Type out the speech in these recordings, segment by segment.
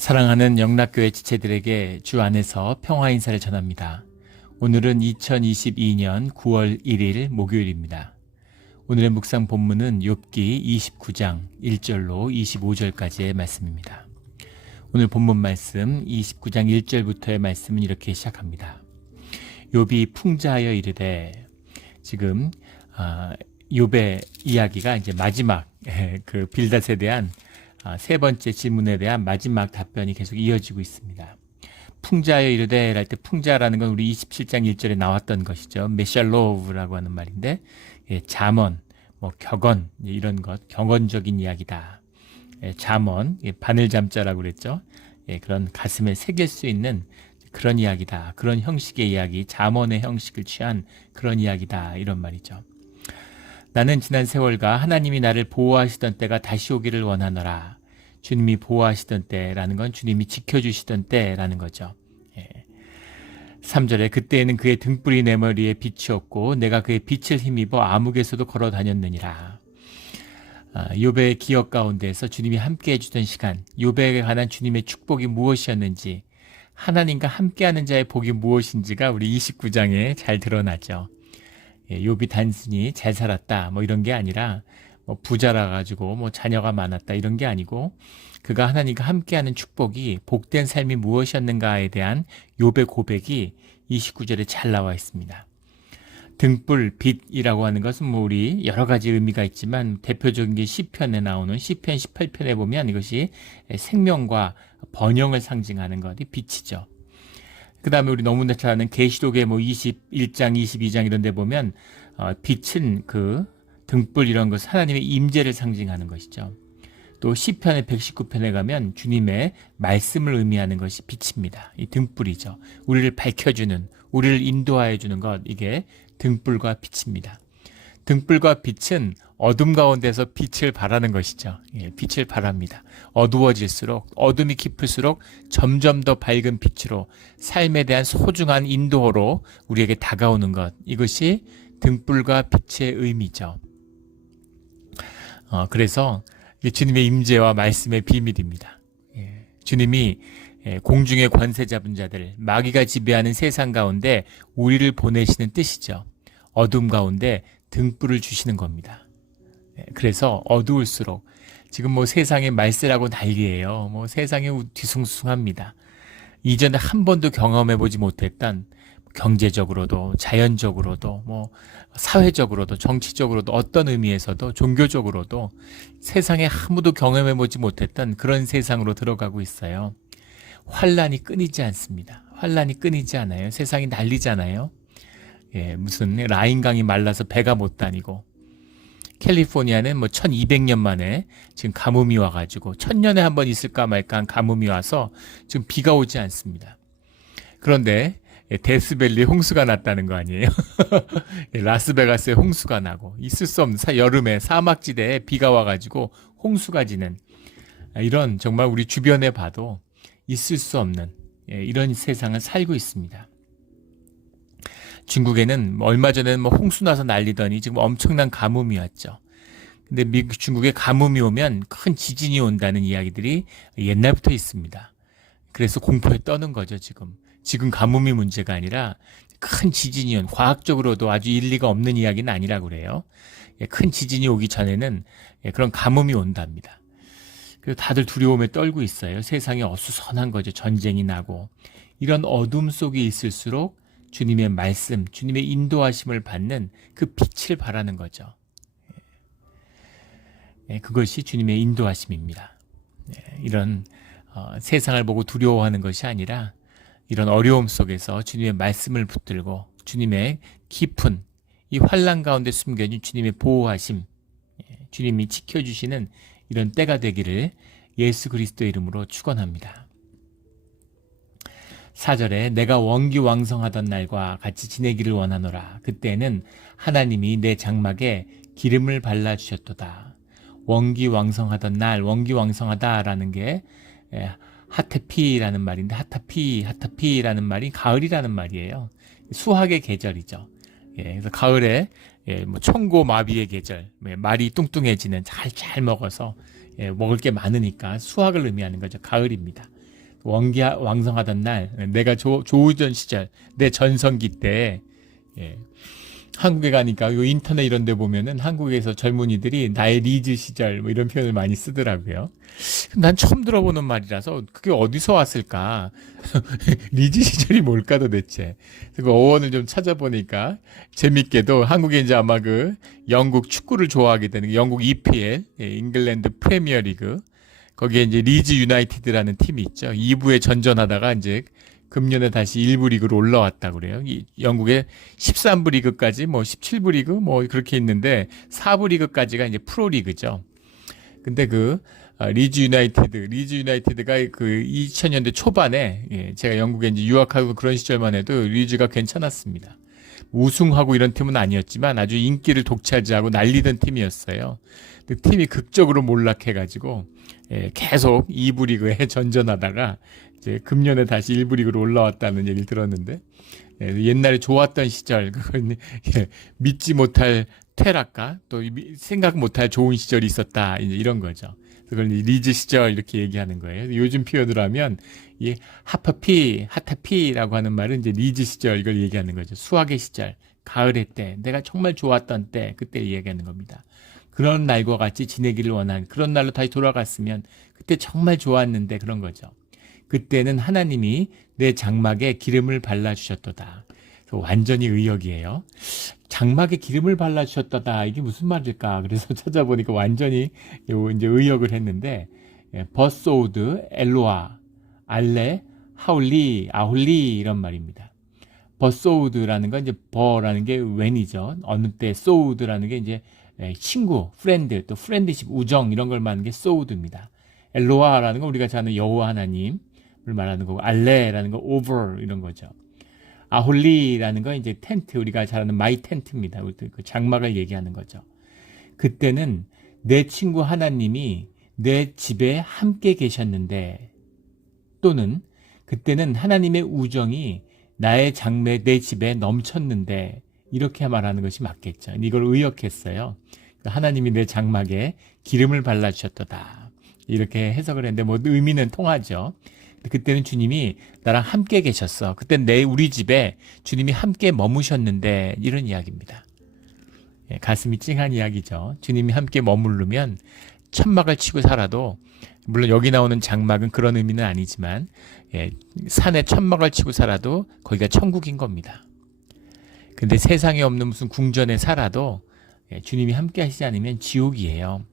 사랑하는 영락교회 지체들에게 주 안에서 평화 인사를 전합니다. 오늘은 2022년 9월 1일 목요일입니다. 오늘의 묵상 본문은 욥기 29장 1절로 25절까지의 말씀입니다. 오늘 본문 말씀 29장 1절부터의 말씀은 이렇게 시작합니다. 욥이 풍자하여 이르되, 지금 욥의 이야기가 이제 마지막 그 빌닷에 대한 세 번째 질문에 대한 마지막 답변이 계속 이어지고 있습니다. 풍자하여 이르되 할 때 풍자라는 건 우리 27장 1절에 나왔던 것이죠. 메샬로브라고 하는 말인데, 잠언, 격언, 이런 것, 경언적인 이야기다. 잠언, 바늘잠자라고 그랬죠. 그런 가슴에 새길 수 있는 그런 이야기다. 그런 형식의 이야기, 잠언의 형식을 취한 그런 이야기다. 이런 말이죠. 나는 지난 세월과 하나님이 나를 보호하시던 때가 다시 오기를 원하노라. 주님이 보호하시던 때라는 건 주님이 지켜주시던 때라는 거죠. 3절에 그때에는 그의 등불이 내 머리에 빛이었고 내가 그의 빛을 힘입어 암흑에서도 걸어 다녔느니라. 욥의 기억 가운데에서 주님이 함께 해주던 시간, 욥에 관한 주님의 축복이 무엇이었는지, 하나님과 함께하는 자의 복이 무엇인지가 우리 29장에 잘 드러나죠. 욥이 단순히 잘 살았다 이런 게 아니라 부자라 가지고 자녀가 많았다 이런 게 아니고, 그가 하나님과 함께하는 축복이 복된 삶이 무엇이었는가에 대한 욥의 고백이 29절에 잘 나와 있습니다. 등불, 빛이라고 하는 것은 우리 여러 가지 의미가 있지만 대표적인 게 시편에 나오는 시편 18편에 보면 이것이 생명과 번영을 상징하는 것이 빛이죠. 그 다음에 우리 너무나 잘 아는 계시록의 21장, 22장 이런 데 보면 빛은 그 등불 이런 것 하나님의 임재를 상징하는 것이죠. 또 시편의 119편에 가면 주님의 말씀을 의미하는 것이 빛입니다. 이 등불이죠. 우리를 밝혀주는, 우리를 인도하여 주는 것, 이게 등불과 빛입니다. 등불과 빛은 어둠 가운데서 빛을 발하는 것이죠. 빛을 발합니다. 어두워질수록, 어둠이 깊을수록 점점 더 밝은 빛으로 삶에 대한 소중한 인도로 우리에게 다가오는 것, 이것이 등불과 빛의 의미죠. 그래서 주님의 임재와 말씀의 비밀입니다. 주님이 공중의 권세 잡은 자들, 마귀가 지배하는 세상 가운데 우리를 보내시는 뜻이죠. 어둠 가운데 등불을 주시는 겁니다. 그래서 어두울수록, 지금 세상에 말세라고 난리예요. 세상이 뒤숭숭합니다. 이전에 한 번도 경험해보지 못했던, 경제적으로도 자연적으로도 사회적으로도 정치적으로도 어떤 의미에서도 종교적으로도 세상에 아무도 경험해보지 못했던 그런 세상으로 들어가고 있어요. 환란이 끊이지 않습니다. 환란이 끊이지 않아요. 세상이 난리잖아요. 무슨 라인강이 말라서 배가 못 다니고, 캘리포니아는 1200년 만에 지금 가뭄이 와가지고 1000년에 한 번 있을까 말까 한 가뭄이 와서 지금 비가 오지 않습니다. 그런데 데스밸리에 홍수가 났다는 거 아니에요? 라스베가스에 홍수가 나고, 있을 수 없는 여름에 사막지대에 비가 와가지고 홍수가 지는, 이런 정말 우리 주변에 봐도 있을 수 없는 이런 세상을 살고 있습니다. 중국에는 얼마 전에는 홍수 나서 난리더니 지금 엄청난 가뭄이 왔죠. 근데 중국에 가뭄이 오면 큰 지진이 온다는 이야기들이 옛날부터 있습니다. 그래서 공포에 떠는 거죠, 지금 가뭄이 문제가 아니라 큰 지진이 온, 과학적으로도 아주 일리가 없는 이야기는 아니라고 그래요. 큰 지진이 오기 전에는 그런 가뭄이 온답니다. 그래서 다들 두려움에 떨고 있어요. 세상이 어수선한 거죠. 전쟁이 나고. 이런 어둠 속에 있을수록 주님의 말씀, 주님의 인도하심을 받는 그 빛을 바라는 거죠. 그것이 주님의 인도하심입니다. 이런 세상을 보고 두려워하는 것이 아니라 이런 어려움 속에서 주님의 말씀을 붙들고 주님의 깊은 이 환난 가운데 숨겨진 주님의 보호하심, 주님이 지켜주시는 이런 때가 되기를 예수 그리스도의 이름으로 축원합니다. 4절에 내가 원기왕성하던 날과 같이 지내기를 원하노라. 그때는 하나님이 내 장막에 기름을 발라주셨도다. 원기왕성하던 날, 원기왕성하다라는 게 하테피라는 말인데, 하타피라는 말이 가을이라는 말이에요. 수확의 계절이죠. 그래서 가을에 청고마비의 계절, 말이 뚱뚱해지는, 잘 먹어서 먹을 게 많으니까 수확을 의미하는 거죠. 가을입니다. 왕성하던 날, 내가 좋으던 시절, 내 전성기 때, 예. 한국에 가니까 요 인터넷 이런 데 보면은 한국에서 젊은이들이 나의 리즈 시절 뭐 이런 표현을 많이 쓰더라고요. 난 처음 들어보는 말이라서 그게 어디서 왔을까? 리즈 시절이 뭘까 도대체? 그 어원을 좀 찾아보니까 재밌게도 한국에 이제 아마 그 영국 축구를 좋아하게 되는 영국 EPL, 잉글랜드 프리미어리그 거기에 이제 리즈 유나이티드라는 팀이 있죠. 2부에 전전하다가 이제 금년에 다시 1부 리그로 올라왔다 그래요. 영국의 13부 리그까지 뭐 17부 리그 뭐 그렇게 있는데 4부 리그까지가 이제 프로 리그죠. 근데 그 리즈 유나이티드가 그 2000년대 초반에 제가 영국에 이제 유학하고 그런 시절만 해도 리즈가 괜찮았습니다. 우승하고 이런 팀은 아니었지만 아주 인기를 독차지하고 난리던 팀이었어요. 근데 팀이 극적으로 몰락해가지고 계속 2부 리그에 전전하다가 이제 금년에 다시 1부 리그로 올라왔다는 얘기를 들었는데 옛날에 좋았던 시절 그걸 믿지 못할 퇴락과 또 생각 못할 좋은 시절이 있었다 이제 이런 거죠. 그걸 리즈 시절 이렇게 얘기하는 거예요. 요즘 표현으로 하면 이 하타피라고 하는 말은 이제 리즈 시절 이걸 얘기하는 거죠. 수학의 시절, 가을의 때, 내가 정말 좋았던 때 그때 얘기하는 겁니다. 그런 날과 같이 지내기를 원한 그런 날로 다시 돌아갔으면 그때 정말 좋았는데 그런 거죠. 그때는 하나님이 내 장막에 기름을 발라주셨도다. 완전히 의역이에요. 장막에 기름을 발라주셨도다. 이게 무슨 말일까? 그래서 찾아보니까 완전히 이제 의역을 했는데, 버소우드, 엘로아, 알레, 하울리, 아홀리 이런 말입니다. 버소우드라는 건 이제 버라는 게 웬이죠. 어느 때 소우드라는 게 이제 친구, 프렌드, 또 프렌드십, 우정 이런 걸 말하는 게 소우드입니다. 엘로아라는 건 우리가 잘 아는 여호와 하나님을 말하는 거고 알레라는 건 오버 이런 거죠. 아홀리라는 건 이제 텐트 우리가 잘 아는 마이 텐트입니다. 그 장막을 얘기하는 거죠. 그때는 내 친구 하나님이 내 집에 함께 계셨는데 또는 그때는 하나님의 우정이 나의 장래 내 집에 넘쳤는데 이렇게 말하는 것이 맞겠죠. 이걸 의역했어요. 하나님이 내 장막에 기름을 발라주셨도다. 이렇게 해석을 했는데 뭐 의미는 통하죠. 그때는 주님이 나랑 함께 계셨어. 그때는 우리 집에 주님이 함께 머무셨는데 이런 이야기입니다. 가슴이 찡한 이야기죠. 주님이 함께 머무르면 천막을 치고 살아도 물론 여기 나오는 장막은 그런 의미는 아니지만 산에 천막을 치고 살아도 거기가 천국인 겁니다. 근데 세상에 없는 무슨 궁전에 살아도 주님이 함께 하시지 않으면 지옥이에요.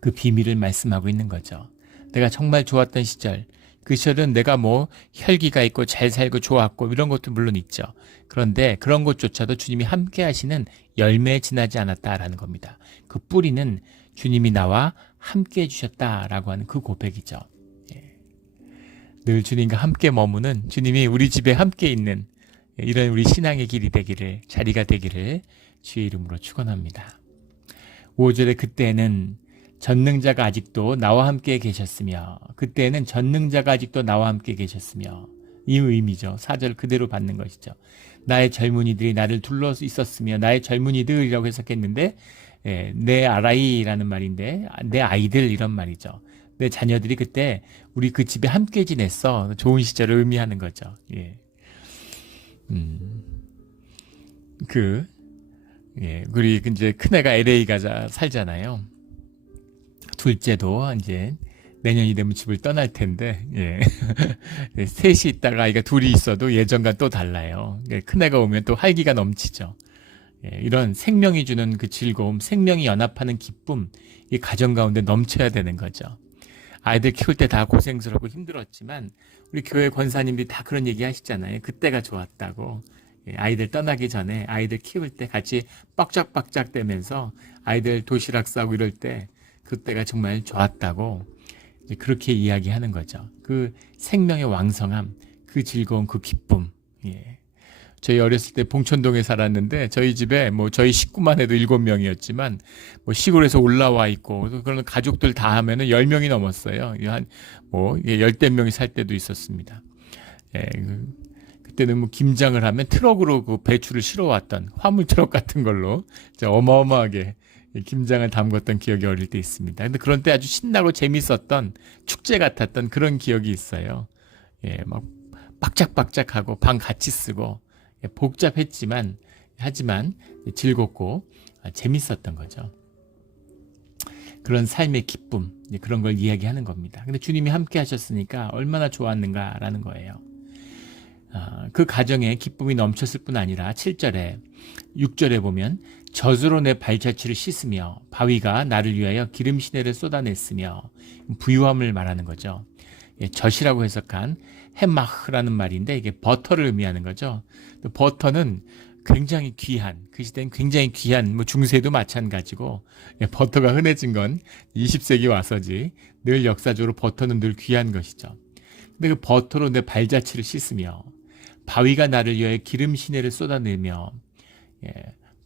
그 비밀을 말씀하고 있는 거죠. 내가 정말 좋았던 시절, 그 시절은 내가 뭐 혈기가 있고 잘 살고 좋았고 이런 것도 물론 있죠. 그런데 그런 것조차도 주님이 함께 하시는 열매에 지나지 않았다라는 겁니다. 그 뿌리는 주님이 나와 함께 해주셨다라고 하는 그 고백이죠. 늘 주님과 함께 머무는 주님이 우리 집에 함께 있는 이런 우리 신앙의 길이 되기를, 자리가 되기를 주의 이름으로 축원합니다. 5절에 그때는 전능자가 아직도 나와 함께 계셨으며 그때는 전능자가 아직도 나와 함께 계셨으며 이 의미죠. 4절 그대로 받는 것이죠. 나의 젊은이들이 나를 둘러 있었으며 나의 젊은이들이라고 해석했는데 내 아라이라는 말인데 내 아이들 이런 말이죠. 내 자녀들이 그때 우리 그 집에 함께 지냈어. 좋은 시절을 의미하는 거죠. 우리 이제 큰애가 LA 살잖아요. 둘째도 이제 내년이 되면 집을 떠날 텐데, 셋이 있다가 아이가 둘이 있어도 예전과 또 달라요. 큰애가 오면 또 활기가 넘치죠. 이런 생명이 주는 그 즐거움, 생명이 연합하는 기쁨, 이 가정 가운데 넘쳐야 되는 거죠. 아이들 키울 때 다 고생스럽고 힘들었지만 우리 교회 권사님들이 다 그런 얘기 하시잖아요. 그때가 좋았다고. 아이들 떠나기 전에 아이들 키울 때 같이 빡짝빡짝 대면서 아이들 도시락 싸고 이럴 때 그때가 정말 좋았다고 그렇게 이야기하는 거죠. 그 생명의 왕성함, 그 즐거움, 그 기쁨. 저희 어렸을 때 봉천동에 살았는데 저희 집에 뭐 저희 식구만 해도 7명이었지만 뭐 시골에서 올라와 있고 그런 가족들 다 하면은 10명이 넘었어요. 한 뭐 10대 명이 살 때도 있었습니다. 그때는 뭐 김장을 하면 트럭으로 그 배추를 실어 왔던 화물 트럭 같은 걸로 어마어마하게 김장을 담궜던 기억이 어릴 때 있습니다. 근데 그런 때 아주 신나고 재밌었던 축제 같았던 그런 기억이 있어요. 막 박짝박짝하고 방 같이 쓰고 복잡했지만 하지만 즐겁고 재밌었던 거죠. 그런 삶의 기쁨, 그런 걸 이야기하는 겁니다. 근데 주님이 함께 하셨으니까 얼마나 좋았는가라는 거예요. 그 가정에 기쁨이 넘쳤을 뿐 아니라 7절에 6절에 보면 젖으로 내 발자취를 씻으며 바위가 나를 위하여 기름 시내를 쏟아냈으며 부유함을 말하는 거죠. 젖이라고 해석한 헤마흐라는 말인데 이게 버터를 의미하는 거죠. 버터는 굉장히 귀한, 그 시대엔 굉장히 귀한, 뭐 중세도 마찬가지고 버터가 흔해진 건 20세기 와서지 늘 역사적으로 버터는 늘 귀한 것이죠. 근데 그 버터로 내 발자취를 씻으며 바위가 나를 위하여 기름 시내를 쏟아내며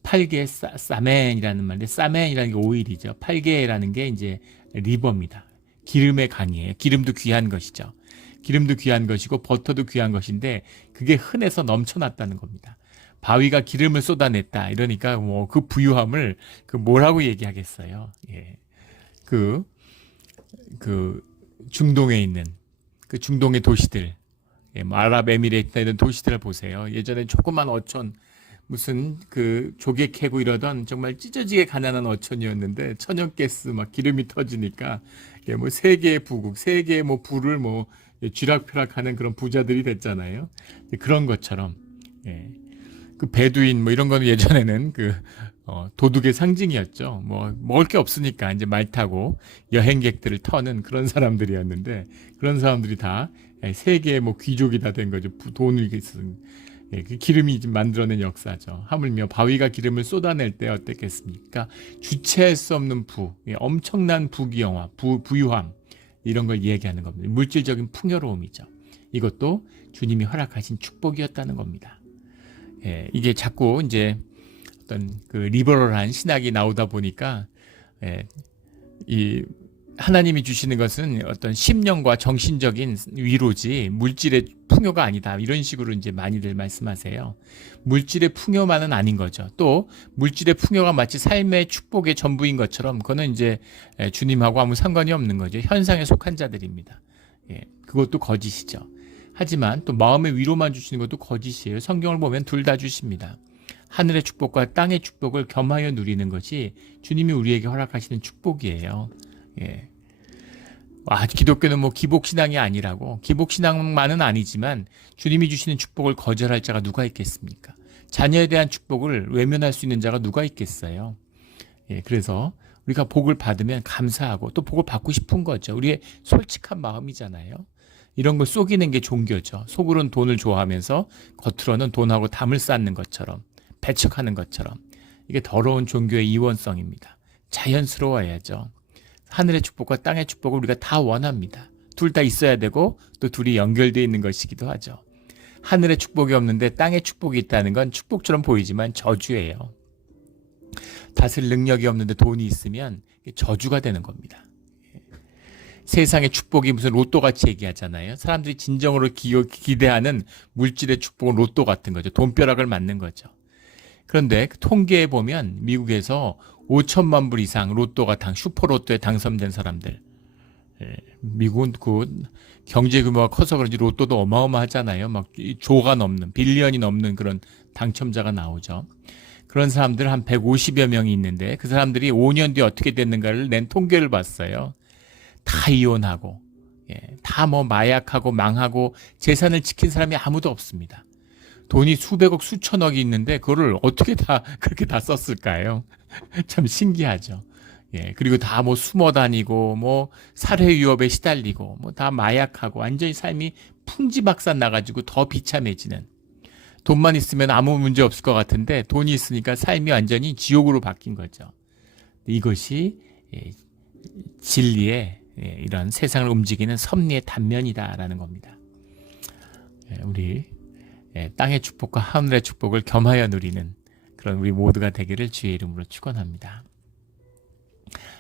팔개 사멘이라는 말인데 사멘이라는 게 오일이죠. 팔개라는 게 이제 리버입니다. 기름의 강이에요. 기름도 귀한 것이죠. 기름도 귀한 것이고 버터도 귀한 것인데 그게 흔해서 넘쳐났다는 겁니다. 바위가 기름을 쏟아냈다. 이러니까 뭐 그 부유함을 그 뭐라고 얘기하겠어요. 그 중동에 있는 그 중동의 도시들, 뭐 아랍에미레이트나 이런 도시들을 보세요. 예전에 조그만 어촌 무슨 그 조개 캐고 이러던 정말 찢어지게 가난한 어촌이었는데 천연가스 막 기름이 터지니까 뭐 세계의 부국, 세계의 뭐 부를 뭐 쥐락펴락하는 그런 부자들이 됐잖아요. 그런 것처럼 그 베두인 뭐 이런 거는 예전에는 그 도둑의 상징이었죠. 뭐 먹을 게 없으니까 이제 말 타고 여행객들을 터는 그런 사람들이었는데 그런 사람들이 다 세계의 뭐 귀족이 다 된 거죠. 돈을 쓴 그 기름이 만들어낸 역사죠. 하물며 바위가 기름을 쏟아낼 때 어땠겠습니까? 주체할 수 없는 엄청난 부귀영화, 부유함 이런 걸 이야기하는 겁니다. 물질적인 풍요로움이죠. 이것도 주님이 허락하신 축복이었다는 겁니다. 이게 자꾸 이제 어떤 그 리버럴한 신학이 나오다 보니까 이 하나님이 주시는 것은 어떤 심령과 정신적인 위로지 물질의 풍요가 아니다. 이런 식으로 이제 많이들 말씀하세요. 물질의 풍요만은 아닌 거죠. 또 물질의 풍요가 마치 삶의 축복의 전부인 것처럼 그거는 이제 주님하고 아무 상관이 없는 거죠. 현상에 속한 자들입니다. 그것도 거짓이죠. 하지만 또 마음의 위로만 주시는 것도 거짓이에요. 성경을 보면 둘 다 주십니다. 하늘의 축복과 땅의 축복을 겸하여 누리는 것이 주님이 우리에게 허락하시는 축복이에요. 기독교는 뭐 기복신앙이 아니라고, 기복신앙만은 아니지만 주님이 주시는 축복을 거절할 자가 누가 있겠습니까? 자녀에 대한 축복을 외면할 수 있는 자가 누가 있겠어요? 그래서 우리가 복을 받으면 감사하고 또 복을 받고 싶은 거죠. 우리의 솔직한 마음이잖아요. 이런 걸 속이는 게 종교죠. 속으로는 돈을 좋아하면서 겉으로는 돈하고 담을 쌓는 것처럼, 배척하는 것처럼. 이게 더러운 종교의 이원성입니다. 자연스러워야죠. 하늘의 축복과 땅의 축복을 우리가 다 원합니다. 둘 다 있어야 되고 또 둘이 연결되어 있는 것이기도 하죠. 하늘의 축복이 없는데 땅의 축복이 있다는 건 축복처럼 보이지만 저주예요. 다스릴 능력이 없는데 돈이 있으면 저주가 되는 겁니다. 세상의 축복이 무슨 로또같이 얘기하잖아요. 사람들이 진정으로 기대하는 물질의 축복은 로또 같은 거죠. 돈벼락을 맞는 거죠. 그런데 그 통계에 보면 미국에서 5천만 불 이상 로또가 슈퍼로또에 당첨된 사람들, 미국은 그 경제 규모가 커서 그런지 로또도 어마어마하잖아요. 막 조가 넘는, 빌리언이 넘는 그런 당첨자가 나오죠. 그런 사람들 한 150여 명이 있는데 그 사람들이 5년 뒤에 어떻게 됐는가를 낸 통계를 봤어요. 다 이혼하고, 다 뭐 마약하고 망하고 재산을 지킨 사람이 아무도 없습니다. 돈이 수백억 수천억이 있는데 그거를 어떻게 다 그렇게 다 썼을까요? 참 신기하죠. 그리고 다 뭐 숨어 다니고 뭐 살해 위협에 시달리고 뭐 다 마약하고 완전히 삶이 풍지박산 나가지고 더 비참해지는. 돈만 있으면 아무 문제 없을 것 같은데 돈이 있으니까 삶이 완전히 지옥으로 바뀐 거죠. 이것이 진리의 이런 세상을 움직이는 섭리의 단면이다라는 겁니다. 우리 땅의 축복과 하늘의 축복을 겸하여 누리는 그런 우리 모두가 되기를 주의 이름으로 축원합니다.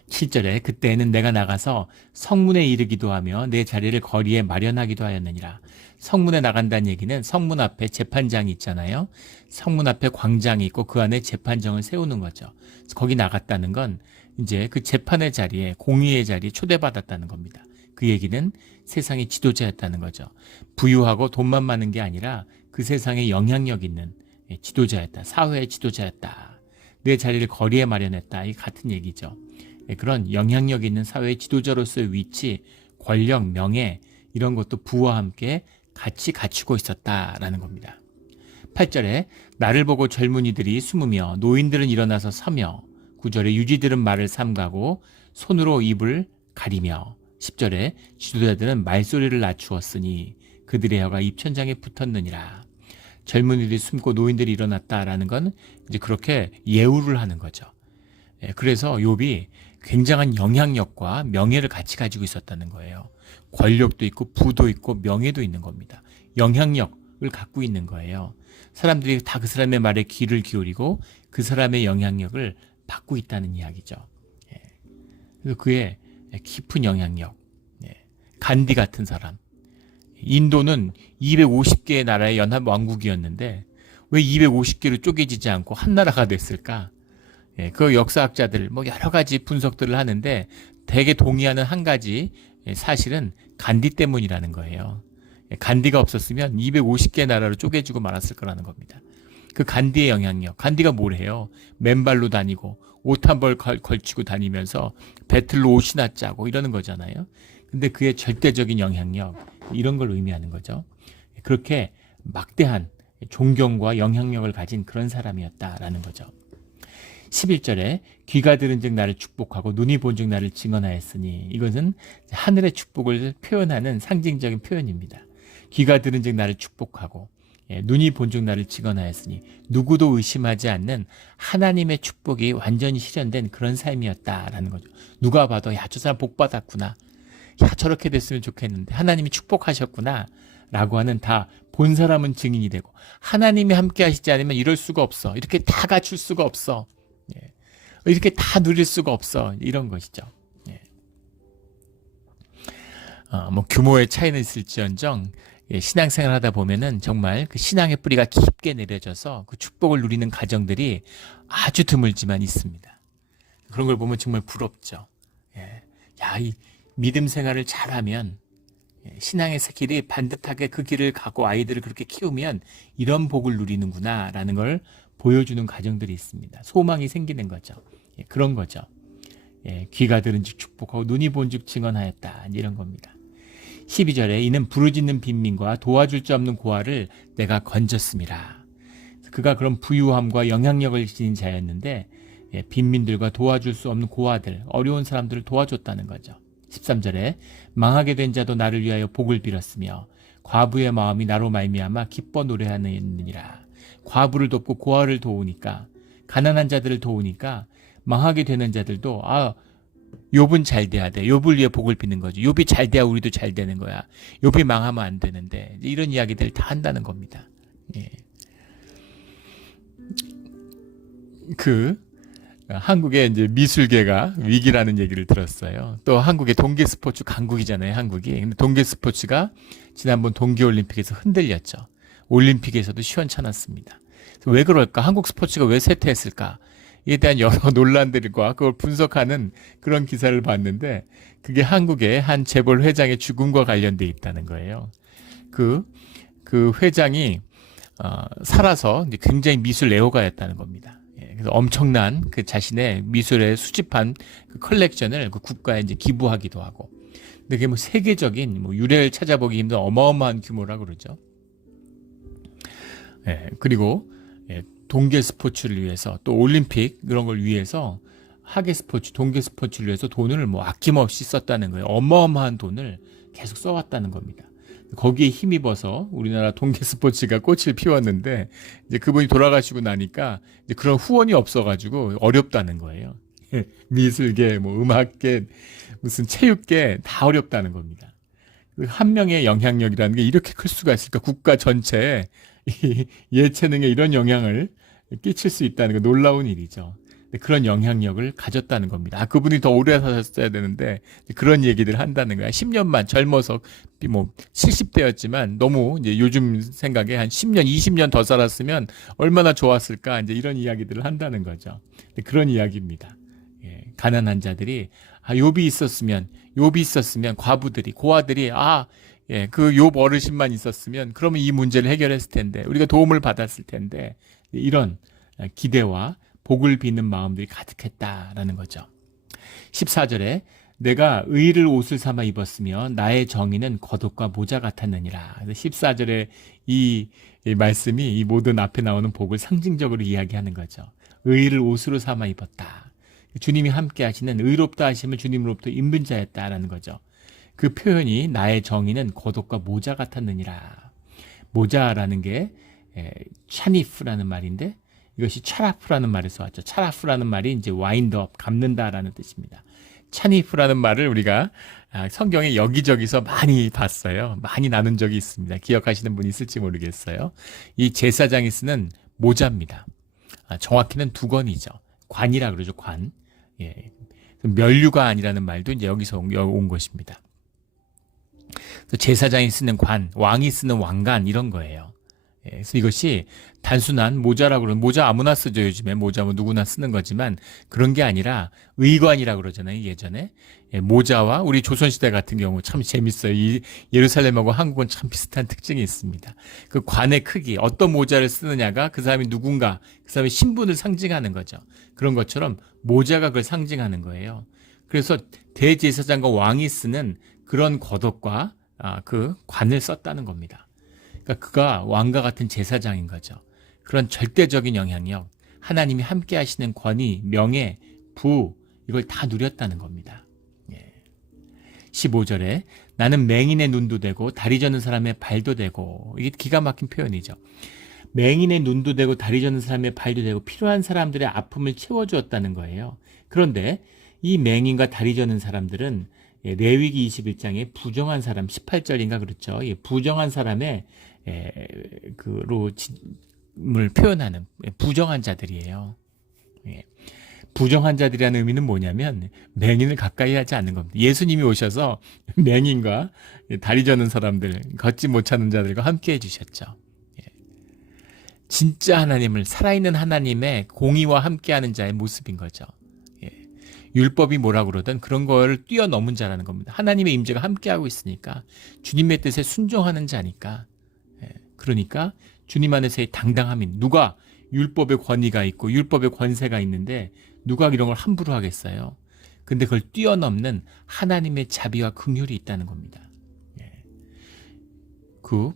7절에 그때에는 내가 나가서 성문에 이르기도 하며 내 자리를 거리에 마련하기도 하였느니라. 성문에 나간다는 얘기는 성문 앞에 재판장이 있잖아요. 성문 앞에 광장이 있고 그 안에 재판정을 세우는 거죠. 그래서 거기 나갔다는 건 이제 그 재판의 자리에, 공의의 자리에 초대받았다는 겁니다. 그 얘기는 세상의 지도자였다는 거죠. 부유하고 돈만 많은 게 아니라 그 세상에 영향력 있는 지도자였다. 사회의 지도자였다. 내 자리를 거리에 마련했다. 이 같은 얘기죠. 그런 영향력 있는 사회의 지도자로서의 위치, 권력, 명예 이런 것도 부와 함께 같이 갖추고 있었다라는 겁니다. 8절에 나를 보고 젊은이들이 숨으며 노인들은 일어나서 서며 9절에 유지들은 말을 삼가고 손으로 입을 가리며 10절에 지도자들은 말소리를 낮추었으니 그들의 혀가 입천장에 붙었느니라. 젊은이들이 숨고 노인들이 일어났다라는 건 이제 그렇게 예우를 하는 거죠. 그래서 욥이 굉장한 영향력과 명예를 같이 가지고 있었다는 거예요. 권력도 있고 부도 있고 명예도 있는 겁니다. 영향력을 갖고 있는 거예요. 사람들이 다 그 사람의 말에 귀를 기울이고 그 사람의 영향력을 받고 있다는 이야기죠. 그래서 그의 깊은 영향력, 간디 같은 사람. 인도는 250개의 나라의 연합 왕국이었는데 왜 250개로 쪼개지지 않고 한 나라가 됐을까? 그 역사학자들 뭐 여러 가지 분석들을 하는데 대개 동의하는 한 가지 사실은 간디 때문이라는 거예요. 간디가 없었으면 250개 나라로 쪼개지고 말았을 거라는 겁니다. 그 간디의 영향력, 간디가 뭘 해요? 맨발로 다니고 옷 한 벌 걸치고 다니면서 배틀로 옷이나 짜고 이러는 거잖아요. 근데 그의 절대적인 영향력, 이런 걸 의미하는 거죠. 그렇게 막대한 존경과 영향력을 가진 그런 사람이었다라는 거죠. 11절에 귀가 들은 즉 나를 축복하고 눈이 본 즉 나를 증언하였으니 이것은 하늘의 축복을 표현하는 상징적인 표현입니다. 귀가 들은 즉 나를 축복하고 눈이 본 즉 나를 증언하였으니 누구도 의심하지 않는 하나님의 축복이 완전히 실현된 그런 삶이었다라는 거죠. 누가 봐도 야, 저 사람 복 받았구나. 야, 저렇게 됐으면 좋겠는데 하나님이 축복하셨구나 라고 하는 다 본 사람은 증인이 되고 하나님이 함께 하시지 않으면 이럴 수가 없어. 이렇게 다 갖출 수가 없어. 이렇게 다 누릴 수가 없어. 이런 것이죠. 뭐 규모의 차이는 있을지언정 신앙생활 하다 보면은 정말 그 신앙의 뿌리가 깊게 내려져서 그 축복을 누리는 가정들이 아주 드물지만 있습니다. 그런 걸 보면 정말 부럽죠. 야, 이 믿음 생활을 잘하면 신앙의 길이 반듯하게 그 길을 가고 아이들을 그렇게 키우면 이런 복을 누리는구나 라는 걸 보여주는 가정들이 있습니다. 소망이 생기는 거죠. 그런 거죠. 귀가 들은 즉 축복하고 눈이 본 즉 증언하였다. 이런 겁니다. 12절에 이는 부르짖는 빈민과 도와줄 자 없는 고아를 내가 건졌음이라. 그가 그런 부유함과 영향력을 지닌 자였는데 빈민들과 도와줄 수 없는 고아들, 어려운 사람들을 도와줬다는 거죠. 13절에 망하게 된 자도 나를 위하여 복을 빌었으며 과부의 마음이 나로 말미암아 기뻐 노래하느니라. 과부를 돕고 고아를 도우니까, 가난한 자들을 도우니까 망하게 되는 자들도 욥은 잘 돼야 돼. 욥을 위해 복을 비는 거죠. 욥이 잘 돼야 우리도 잘 되는 거야. 욥이 망하면 안 되는데 이런 이야기들 다 한다는 겁니다. 한국의 이제 미술계가 위기라는 얘기를 들었어요. 또 한국의 동계 스포츠 강국이잖아요, 한국이. 근데 동계 스포츠가 지난번 동계올림픽에서 흔들렸죠. 올림픽에서도 시원찮았습니다. 왜 그럴까? 한국 스포츠가 왜 쇠퇴했을까? 이에 대한 여러 논란들과 그걸 분석하는 그런 기사를 봤는데 그게 한국의 한 재벌 회장의 죽음과 관련돼 있다는 거예요. 그 회장이 살아서 굉장히 미술 애호가였다는 겁니다. 그래서 엄청난 그 자신의 미술에 수집한 그 컬렉션을 그 국가에 이제 기부하기도 하고. 근데 그게 뭐 세계적인 유래를 찾아보기 힘든 어마어마한 규모라 그러죠. 그리고 동계 스포츠를 위해서 또 올림픽 그런 걸 위해서 하계 스포츠, 동계 스포츠를 위해서 돈을 아낌없이 썼다는 거예요. 어마어마한 돈을 계속 써왔다는 겁니다. 거기에 힘입어서 우리나라 동계 스포츠가 꽃을 피웠는데 이제 그분이 돌아가시고 나니까 이제 그런 후원이 없어가지고 어렵다는 거예요. 미술계, 음악계, 무슨 체육계 다 어렵다는 겁니다. 한 명의 영향력이라는 게 이렇게 클 수가 있을까? 국가 전체에 예체능에 이런 영향을 끼칠 수 있다는 거 놀라운 일이죠. 그런 영향력을 가졌다는 겁니다. 그분이 더 오래 사셨어야 되는데 그런 얘기들 한다는 거야. 10년만 젊어서 뭐 70대였지만 너무 이제 요즘 생각에 한 10년, 20년 더 살았으면 얼마나 좋았을까 이제 이런 이야기들을 한다는 거죠. 그런 이야기입니다. 가난한 자들이 욥이 있었으면 과부들이 고아들이 그 욥 어르신만 있었으면 그러면 이 문제를 해결했을 텐데 우리가 도움을 받았을 텐데 이런 기대와 복을 비는 마음들이 가득했다라는 거죠. 14절에 내가 의를 옷을 삼아 입었으며 나의 정의는 겉옷과 모자 같았느니라. 14절에 이 말씀이 이 모든 앞에 나오는 복을 상징적으로 이야기하는 거죠. 의를 옷으로 삼아 입었다. 주님이 함께 하시는 의롭다 하심을 주님으로부터 입는 자였다라는 거죠. 그 표현이 나의 정의는 겉옷과 모자 같았느니라. 모자라는 게 차니프라는 말인데 이것이 차라프라는 말에서 왔죠. 차라프라는 말이 이제 와인드업, 감는다라는 뜻입니다. 차니프라는 말을 우리가 성경에 여기저기서 많이 봤어요. 많이 나눈 적이 있습니다. 기억하시는 분이 있을지 모르겠어요. 이 제사장이 쓰는 모자입니다. 정확히는 두건이죠. 관이라 그러죠. 관. 면류관이라는 말도 이제 여기서 온 것입니다. 제사장이 쓰는 관, 왕이 쓰는 왕관 이런 거예요. 그래서 이것이 단순한 모자라고 그러는 모자 아무나 쓰죠. 요즘에 모자 뭐 누구나 쓰는 거지만 그런 게 아니라 의관이라고 그러잖아요. 예전에 모자와 우리 조선시대 같은 경우 참 재밌어요. 이 예루살렘하고 한국은 참 비슷한 특징이 있습니다. 그 관의 크기, 어떤 모자를 쓰느냐가 그 사람이 누군가, 그 사람의 신분을 상징하는 거죠. 그런 것처럼 모자가 그걸 상징하는 거예요. 그래서 대제사장과 왕이 쓰는 그런 겉옷과 그 관을 썼다는 겁니다. 그러니까 그가 왕과 같은 제사장인 거죠. 그런 절대적인 영향력, 하나님이 함께 하시는 권위, 명예, 부 이걸 다 누렸다는 겁니다. 15절에 나는 맹인의 눈도 되고 다리 저는 사람의 발도 되고 이게 기가 막힌 표현이죠. 맹인의 눈도 되고 다리 저는 사람의 발도 되고 필요한 사람들의 아픔을 채워주었다는 거예요. 그런데 이 맹인과 다리 저는 사람들은 레위기 21장에 부정한 사람 18절인가 그렇죠. 부정한 사람의 을 표현하는 부정한 자들이에요. 부정한 자들이라는 의미는 뭐냐면 맹인을 가까이 하지 않는 겁니다. 예수님이 오셔서 맹인과 다리 저는 사람들, 걷지 못하는 자들과 함께 해주셨죠. 진짜 하나님을 살아있는 하나님의 공의와 함께하는 자의 모습인 거죠. 율법이 뭐라 그러든 그런 걸 뛰어넘은 자라는 겁니다. 하나님의 임재가 함께하고 있으니까 주님의 뜻에 순종하는 자니까. 그러니까 주님 안에서의 당당함인 누가 율법의 권위가 있고 율법의 권세가 있는데 누가 이런 걸 함부로 하겠어요. 근데 그걸 뛰어넘는 하나님의 자비와 긍휼이 있다는 겁니다. 그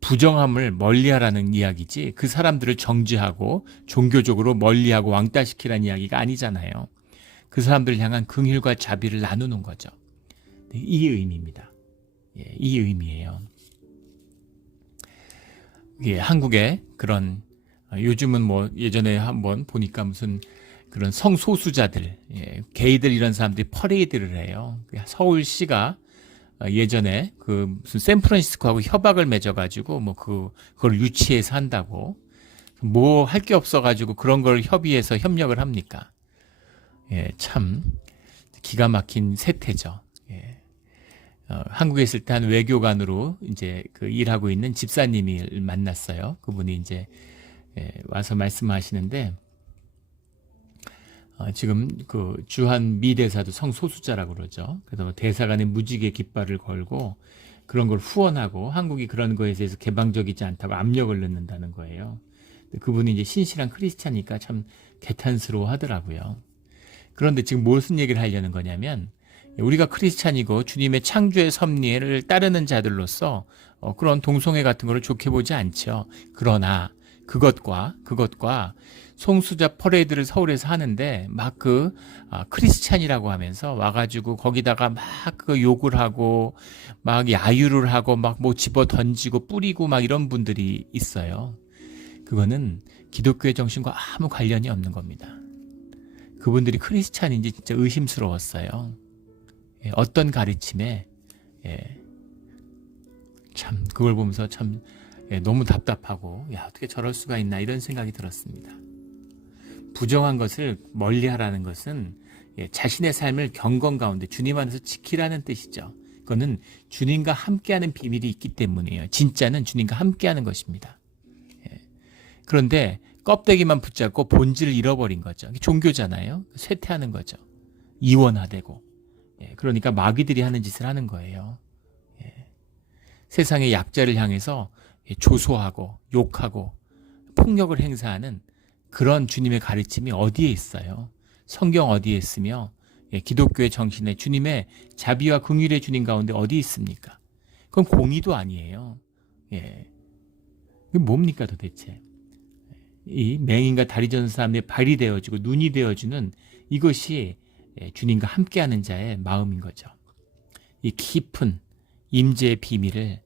부정함을 멀리하라는 이야기지 그 사람들을 정죄하고 종교적으로 멀리하고 왕따시키라는 이야기가 아니잖아요. 그 사람들을 향한 긍휼과 자비를 나누는 거죠. 이 의미입니다. 이 의미예요. 한국에 그런 요즘은 뭐 예전에 한번 보니까 무슨 그런 성소수자들, 게이들 이런 사람들이 퍼레이드를 해요. 서울시가 예전에 그 무슨 샌프란시스코하고 협약을 맺어가지고 뭐 그걸 유치해서 한다고 뭐 할 게 없어가지고 그런 걸 협의해서 협력을 합니까? 참 기가 막힌 세태죠. 한국에 있을 때 한 외교관으로 이제 그 일하고 있는 집사님이 만났어요. 그분이 이제 와서 말씀하시는데 지금 그 주한 미 대사도 성소수자라고 그러죠. 그래서 대사관에 무지개 깃발을 걸고 그런 걸 후원하고 한국이 그런 거에 대해서 개방적이지 않다고 압력을 넣는다는 거예요. 그분이 이제 신실한 크리스찬이니까 참 개탄스러워 하더라고요. 그런데 지금 무슨 얘기를 하려는 거냐면 우리가 크리스찬이고 주님의 창조의 섭리를 따르는 자들로서 그런 동성애 같은 거를 좋게 보지 않죠. 그러나 그것과 성수자 퍼레이드를 서울에서 하는데 막 크리스찬이라고 하면서 와가지고 거기다가 막 그 욕을 하고 막 야유를 하고 막 뭐 집어 던지고 뿌리고 막 이런 분들이 있어요. 그거는 기독교의 정신과 아무 관련이 없는 겁니다. 그분들이 크리스찬인지 진짜 의심스러웠어요. 어떤 가르침에 참 그걸 보면서 참 너무 답답하고 어떻게 저럴 수가 있나 이런 생각이 들었습니다. 부정한 것을 멀리하라는 것은 자신의 삶을 경건 가운데 주님 안에서 지키라는 뜻이죠. 그거는 주님과 함께하는 비밀이 있기 때문이에요. 진짜는 주님과 함께하는 것입니다. 그런데 껍데기만 붙잡고 본질을 잃어버린 거죠. 종교잖아요. 쇠퇴하는 거죠. 이원화되고. 그러니까 마귀들이 하는 짓을 하는 거예요. 세상의 약자를 향해서 조소하고 욕하고 폭력을 행사하는 그런 주님의 가르침이 어디에 있어요? 성경 어디에 있으며 기독교의 정신에 주님의 자비와 긍휼의 주님 가운데 어디 있습니까? 그건 공의도 아니에요. 그게 뭡니까 도대체? 이 맹인과 다리 전 사람의 발이 되어주고 눈이 되어주는 이것이 주님과 함께하는 자의 마음인 거죠. 이 깊은 임재의 비밀을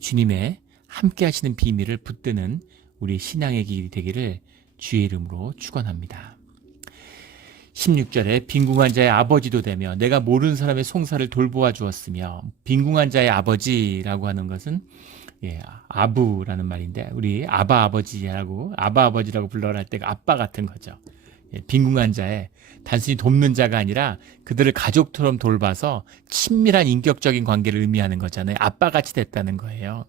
주님의 함께하시는 비밀을 붙드는 우리 신앙의 길이 되기를 주의 이름으로 축원합니다. 16절에 빈궁한 자의 아버지도 되며 내가 모르는 사람의 송사를 돌보아 주었으며, 빈궁한 자의 아버지라고 하는 것은 아부라는 말인데 우리 아버지라고 불러라 할 때가 아빠 같은 거죠. 빈궁한 자의 단순히 돕는 자가 아니라 그들을 가족처럼 돌봐서 친밀한 인격적인 관계를 의미하는 거잖아요. 아빠같이 됐다는 거예요.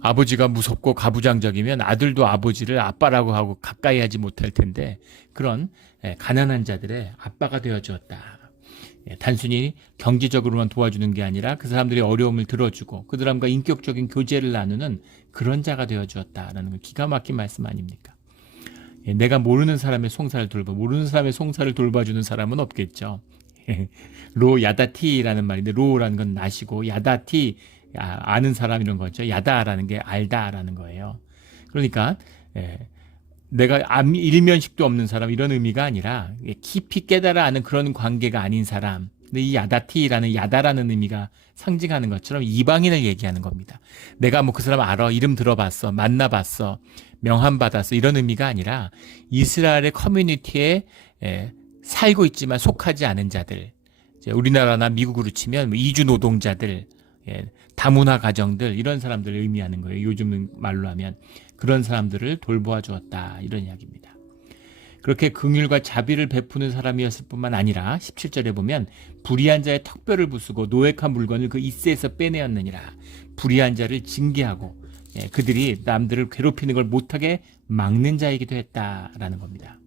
아버지가 무섭고 가부장적이면 아들도 아버지를 아빠라고 하고 가까이 하지 못할 텐데 그런 가난한 자들의 아빠가 되어 주었다. 단순히 경제적으로만 도와주는 게 아니라 그 사람들의 어려움을 들어주고 그 사람과 인격적인 교제를 나누는 그런 자가 되어 주었다라는 건 기가 막힌 말씀 아닙니까? 내가 모르는 사람의 송사를 모르는 사람의 송사를 돌봐주는 사람은 없겠죠. 로 야다티라는 말인데 로라는 건 나시고 야다티 아는 사람 이런 거죠. 야다라는 게 알다라는 거예요. 그러니까 내가 일면식도 없는 사람 이런 의미가 아니라 깊이 깨달아 아는 그런 관계가 아닌 사람. 근데 이 야다티라는 야다라는 의미가 상징하는 것처럼 이방인을 얘기하는 겁니다. 내가 뭐 그 사람 알아, 이름 들어봤어, 만나봤어, 명함 받았어 이런 의미가 아니라 이스라엘의 커뮤니티에 살고 있지만 속하지 않은 자들, 우리나라나 미국으로 치면 이주 노동자들, 다문화 가정들 이런 사람들을 의미하는 거예요. 요즘 말로 하면 그런 사람들을 돌보아 주었다 이런 이야기입니다. 그렇게 긍휼과 자비를 베푸는 사람이었을 뿐만 아니라 17절에 보면 불의한 자의 턱뼈를 부수고 노획한 물건을 그 이새에서 빼내었느니라. 불의한 자를 징계하고 그들이 남들을 괴롭히는 걸 못하게 막는 자이기도 했다라는 겁니다.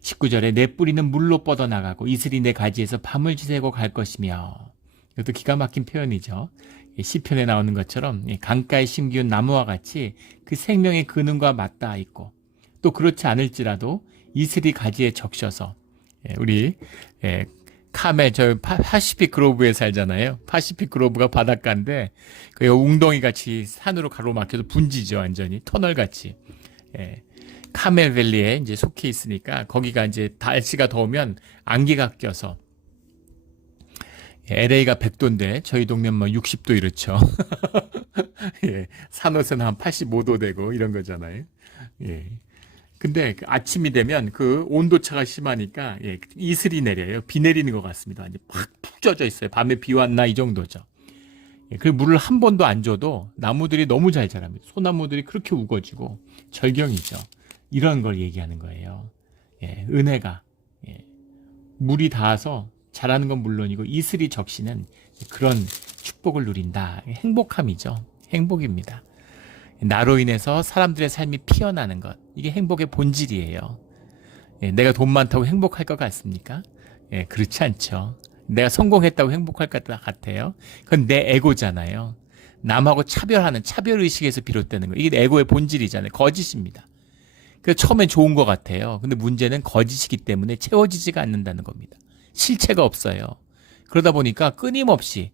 19절에 내 뿌리는 물로 뻗어나가고 이슬이 내 가지에서 밤을 지새고 갈 것이며, 이것도 기가 막힌 표현이죠. 시편에 나오는 것처럼 강가에 심기운 나무와 같이 그 생명의 근원과 맞닿아 있고, 또 그렇지 않을지라도 이슬이 가지에 적셔서 우리 카멜 저 파시픽 그로브에 살잖아요. 파시픽 그로브가 바닷가인데 그 웅덩이 같이 산으로 가로막혀서 분지죠. 완전히 터널같이. 카멜밸리에 이제 속해 있으니까 거기가 이제 날씨가 더우면 안개가 껴서 LA가 100도인데 저희 동네는 뭐 60도 이렇죠. 산호세는 한 85도 되고 이런 거잖아요. 근데 아침이 되면 그 온도차가 심하니까 이슬이 내려요. 비 내리는 것 같습니다. 완전 푹 젖어 있어요. 밤에 비 왔나 이 정도죠. 그 물을 한 번도 안 줘도 나무들이 너무 잘 자랍니다. 소나무들이 그렇게 우거지고 절경이죠. 이런 걸 얘기하는 거예요. 은혜가 물이 닿아서 자라는 건 물론이고 이슬이 적시는 그런 축복을 누린다. 행복함이죠. 행복입니다. 나로 인해서 사람들의 삶이 피어나는 것, 이게 행복의 본질이에요. 내가 돈 많다고 행복할 것 같습니까? 그렇지 않죠. 내가 성공했다고 행복할 것 같아요. 그건 내 에고잖아요. 남하고 차별하는 차별의식에서 비롯되는 거, 이게 에고의 본질이잖아요. 거짓입니다. 그래서 처음엔 좋은 것 같아요. 근데 문제는 거짓이기 때문에 채워지지가 않는다는 겁니다. 실체가 없어요. 그러다 보니까 끊임없이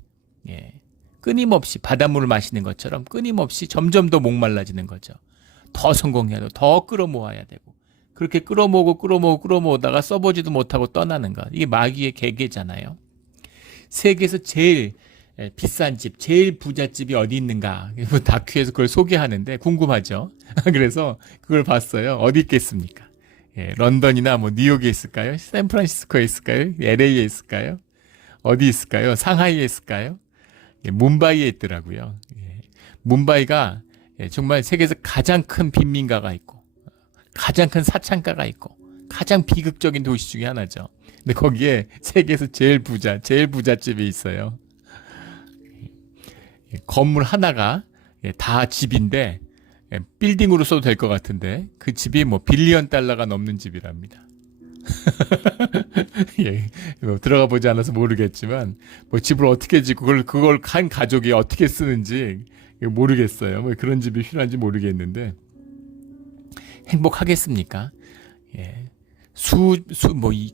바닷물을 마시는 것처럼 끊임없이 점점 더 목말라지는 거죠. 더 성공해야 되고 더 끌어모아야 되고 그렇게 끌어모으다가 써보지도 못하고 떠나는 것. 이게 마귀의 계계잖아요. 세계에서 제일 비싼 집, 제일 부잣집이 어디 있는가? 다큐에서 그걸 소개하는데 궁금하죠. 그래서 그걸 봤어요. 어디 있겠습니까? 런던이나 뭐 뉴욕에 있을까요? 샌프란시스코에 있을까요? LA에 있을까요? 어디 있을까요? 상하이에 있을까요? 뭄바이에 있더라고요. 뭄바이가 정말 세계에서 가장 큰 빈민가가 있고 가장 큰 사창가가 있고 가장 비극적인 도시 중에 하나죠. 근데 거기에 세계에서 제일 부잣집이 있어요. 건물 하나가 다 집인데 빌딩으로 써도 될 것 같은데 그 집이 뭐 빌리언 달러가 넘는 집이랍니다. 예, 들어가 보지 않아서 모르겠지만 뭐 집을 어떻게 짓고 그걸 한 가족이 어떻게 쓰는지 모르겠어요. 뭐 그런 집이 필요한지 모르겠는데 행복하겠습니까? 예.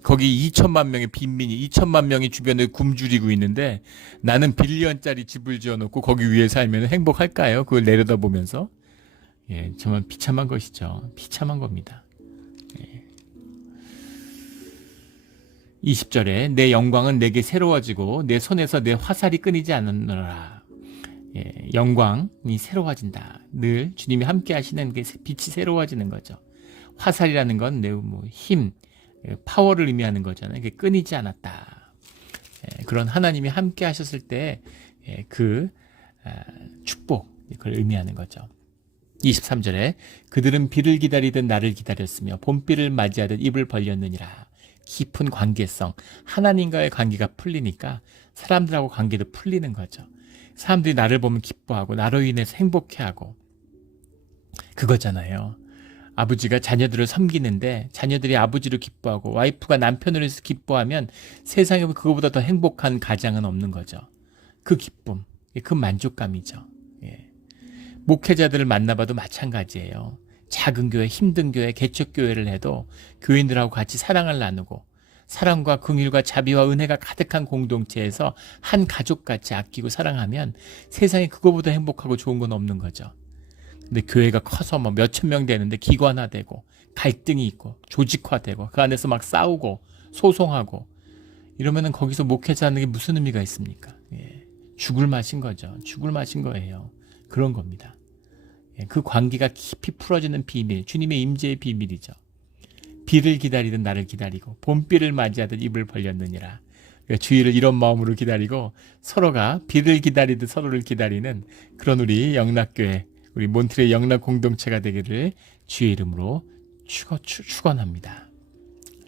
거기 2천만 명의 빈민이 2천만 명이 주변에 굶주리고 있는데 나는 빌리언짜리 집을 지어놓고 거기 위에 살면 행복할까요? 그걸 내려다보면서 예, 정말 비참한 것이죠. 비참한 겁니다. 예. 20절에 내 영광은 내게 새로워지고 내 손에서 내 화살이 끊이지 않느라. 예, 영광이 새로워진다. 늘 주님이 함께 하시는 게 빛이 새로워지는 거죠. 화살이라는 건 매우 힘, 파워를 의미하는 거잖아요. 그게 끊이지 않았다. 예, 그런 하나님이 함께 하셨을 때 그 축복, 그걸 의미하는 거죠. 23절에 그들은 비를 기다리듯 나를 기다렸으며 봄비를 맞이하듯 입을 벌렸느니라. 깊은 관계성, 하나님과의 관계가 풀리니까 사람들하고 관계도 풀리는 거죠. 사람들이 나를 보면 기뻐하고 나로 인해서 행복해하고 그거잖아요. 아버지가 자녀들을 섬기는데 자녀들이 아버지를 기뻐하고 와이프가 남편으로 기뻐하면 세상에 그거보다 더 행복한 가장은 없는 거죠. 그 기쁨, 그 만족감이죠. 예. 목회자들을 만나봐도 마찬가지예요. 작은 교회, 힘든 교회, 개척교회를 해도 교인들하고 같이 사랑을 나누고 사랑과 긍휼과 자비와 은혜가 가득한 공동체에서 한 가족같이 아끼고 사랑하면 세상에 그거보다 행복하고 좋은 건 없는 거죠. 근데 교회가 커서 뭐 몇천 명 되는데 기관화되고 갈등이 있고 조직화되고 그 안에서 막 싸우고 소송하고 이러면은 거기서 목회자 하는 게 무슨 의미가 있습니까? 예. 죽을 맛인 거죠. 죽을 맛인 거예요. 그런 겁니다. 예. 그 관계가 깊이 풀어지는 비밀, 주님의 임재의 비밀이죠. 비를 기다리듯 나를 기다리고 봄비를 맞이하듯 입을 벌렸느니라. 그러니까 주의를 이런 마음으로 기다리고 서로가 비를 기다리듯 서로를 기다리는 그런 우리 영락교회, 우리 몬트레 영락 공동체가 되기를 주의 이름으로 축원합니다.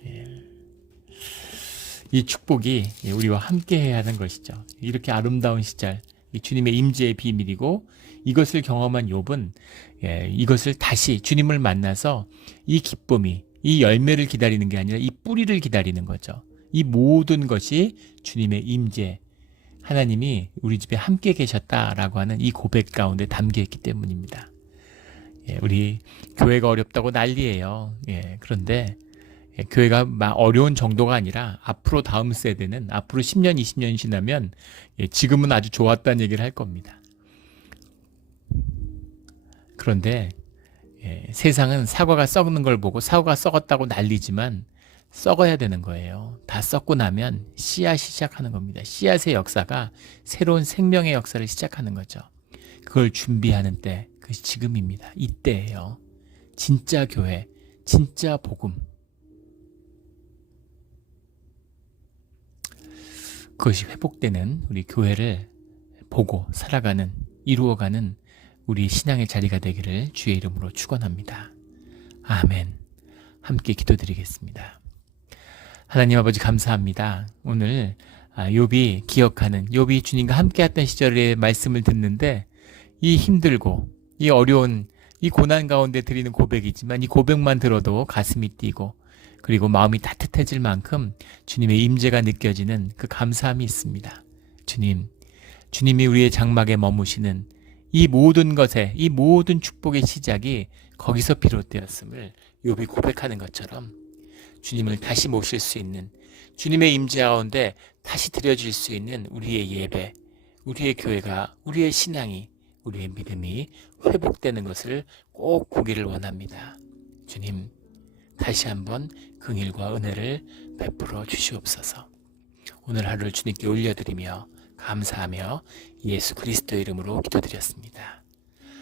예. 이 축복이 우리와 함께해야 하는 것이죠. 이렇게 아름다운 시절, 주님의 임재의 비밀이고 이것을 경험한 욥은 이것을 다시 주님을 만나서 이 기쁨이 이 열매를 기다리는 게 아니라 이 뿌리를 기다리는 거죠. 이 모든 것이 주님의 임재, 하나님이 우리 집에 함께 계셨다라고 하는 이 고백 가운데 담겨있기 때문입니다. 예, 우리 교회가 어렵다고 난리예요. 예, 그런데 교회가 어려운 정도가 아니라 앞으로 다음 세대는 앞으로 10년, 20년 지나면 지금은 아주 좋았다는 얘기를 할 겁니다. 그런데 세상은 사과가 썩는 걸 보고 사과가 썩었다고 난리지만 썩어야 되는 거예요. 다 썩고 나면 씨앗이 시작하는 겁니다. 씨앗의 역사가 새로운 생명의 역사를 시작하는 거죠. 그걸 준비하는 때, 그것이 지금입니다. 이때예요. 진짜 교회, 진짜 복음. 그것이 회복되는 우리 교회를 보고 살아가는, 이루어가는 우리 신앙의 자리가 되기를 주의 이름으로 축원합니다. 아멘. 함께 기도드리겠습니다. 하나님 아버지 감사합니다. 오늘 욥이 기억하는, 욥이 주님과 함께했던 시절의 말씀을 듣는데 이 힘들고 이 어려운 이 고난 가운데 드리는 고백이지만 이 고백만 들어도 가슴이 뛰고 그리고 마음이 따뜻해질 만큼 주님의 임재가 느껴지는 그 감사함이 있습니다. 주님이 우리의 장막에 머무시는 이 모든 것에, 이 모든 축복의 시작이 거기서 비롯되었음을 욥이 고백하는 것처럼 주님을 다시 모실 수 있는, 주님의 임재 가운데 다시 드려질 수 있는 우리의 예배, 우리의 교회가, 우리의 신앙이, 우리의 믿음이 회복되는 것을 꼭 보기를 원합니다. 주님, 다시 한번 긍휼과 은혜를 베풀어 주시옵소서. 오늘 하루를 주님께 올려드리며 감사하며 예수 그리스도 이름으로 기도드렸습니다.